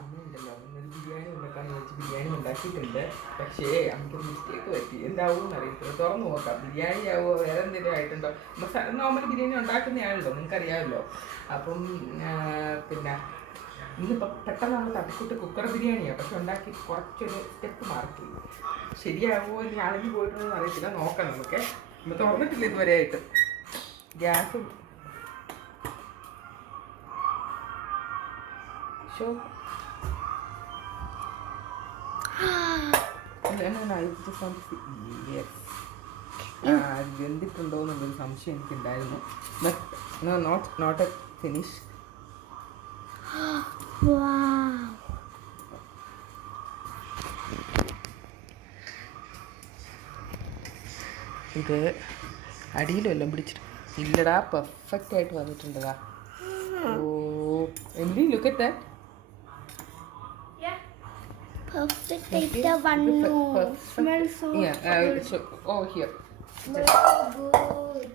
അമ്മയുണ്ടല്ലോ ഇന്നൊരു ബിരിയാണി ഉണ്ടാക്കാന്ന് വെച്ച് ബിരിയാണി ഉണ്ടാക്കിയിട്ടുണ്ട്. പക്ഷേ നമുക്കൊരു മിസ്റ്റേക്ക് പറ്റി. എന്താവും എന്നറിയത്തില്ല. തുറന്നു നോക്കാം. ബിരിയാണി ആവോ വേറെ എന്തെങ്കിലും ആയിട്ടുണ്ടോ? നോർമൽ ബിരിയാണി ഉണ്ടാക്കുന്നതാണല്ലോ, നിങ്ങൾക്കറിയാമല്ലോ. അപ്പം പിന്നെ ഇന്നിപ്പോൾ പെട്ടെന്ന് നമ്മൾ തട്ടിക്കൂട്ട് കുക്കർ ബിരിയാണിയാണ്. പക്ഷെ ഉണ്ടാക്കി കുറച്ചൊരു സ്റ്റെപ്പ് മാർക്ക് ശരിയാവുമോ ഇനി അളഞ്ഞു പോയിട്ടുണ്ടെന്ന് അറിയത്തില്ല. നോക്കാം നമുക്ക്. നമ്മൾ തുറന്നിട്ടില്ല ഇതുവരെ ആയിട്ട്. ഗ്യാസും വെന്തിട്ടുണ്ടോ എന്നുള്ളൊരു സംശയം എനിക്കുണ്ടായിരുന്നു. Not a finish. ഇത് അടിയിലെല്ലാം പിടിച്ചിട്ട് ഇല്ലടാ, പെർഫെക്റ്റ് ആയിട്ട് വന്നിട്ടുണ്ടതാ. Oh Emily look at that. Perfect. Take the one more. Smells so good. Oh, here. Smells so good.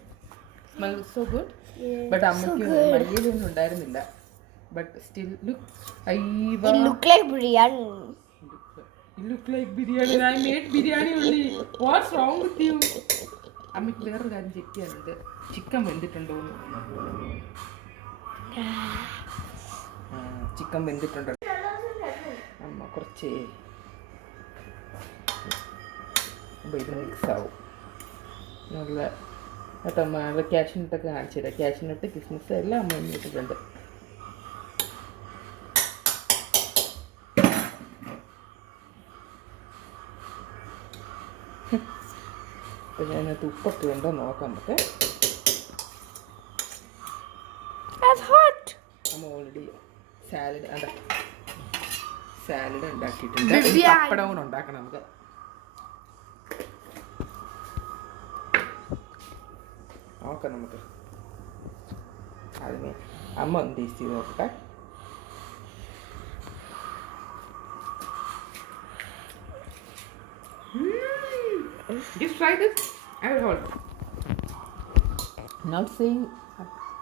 Smells so good. Yeah. But അമ്മയ്ക്ക് മല്ലിയിലൊന്നും ഉണ്ടായിരുന്നില്ല. But still look. It look like biryani. It look like biryani. I made biryani only. What's wrong with you? അമ്മയ്ക്ക് വേറൊരു കാര്യം check ചെയ്യാനുണ്ട്. Chicken വെന്തിട്ടുണ്ടോ എന്ന്. Chicken വെന്തിട്ടുണ്ടോ? അമ്മ കുറച്ച് അപ്പോൾ ഇത് മിക്സ് ആവും നല്ല കേട്ടോ. അമ്മ നല്ല ക്യാഷ്നട്ടൊക്കെ കാണിച്ചു തരാം. ക്യാഷ്നട്ട് കിസ്മിസ് എല്ലാം അമ്മ ഇട്ടിട്ടുണ്ട്. അപ്പോൾ ഞാനത് ഉപ്പൊക്കെ ഉണ്ടോ നോക്കാം നമുക്ക്. അമ്മ ഓൾറെഡി സാലഡ് അതാ സാലഡ് ഉണ്ടാക്കിയിട്ടുണ്ട്. പപ്പടവും ഉണ്ടാക്കണം നമുക്ക്. നോക്കാം നമുക്ക്. അതിന് അമ്മ ഒന്ന് ടേസ്റ്റ് ചെയ്ത് നോക്കട്ടെ. Just try this. I will hold. Not saying,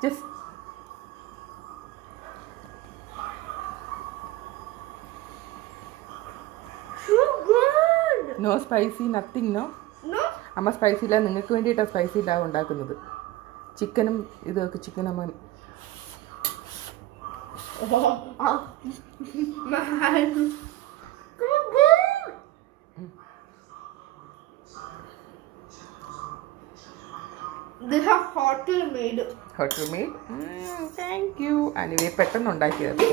just no spicy nothing. No അമ്മ സ്പൈസി ഇല്ല. നിങ്ങൾക്ക് വേണ്ടിയിട്ടാണ് സ്പൈസി ഇല്ലാതെ ഉണ്ടാക്കുന്നത്. ചിക്കനും ഇതൊക്കെ ചിക്കൻ അമ്മ hotel made. Thank you. Anyway, പെട്ടെന്ന് ഉണ്ടാക്കിയത്.